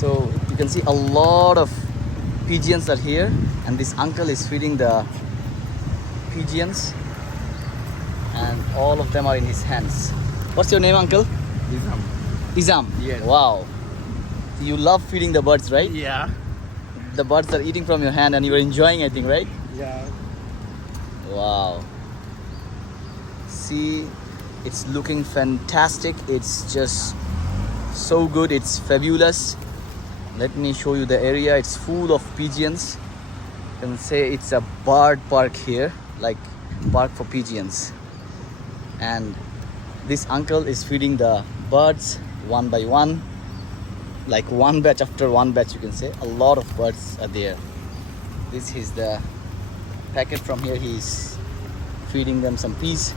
So you can see a lot of pigeons are here, and this uncle is feeding the pigeons, and all of them are in his hands. What's your name, uncle? Isam. Izam. Yes. Wow. You love feeding the birds, right? Yeah. The birds are eating from your hand and you are enjoying, I think, right? Yeah. Wow. See, it's looking fantastic. It's just so good. It's fabulous. Let me show you the area. It's full of pigeons. You can say it's a bird park here, like park for pigeons. And this uncle is feeding the birds one by one, like one batch after one batch, you can say. A lot of birds are there. This is the packet from here. He's feeding them some peas.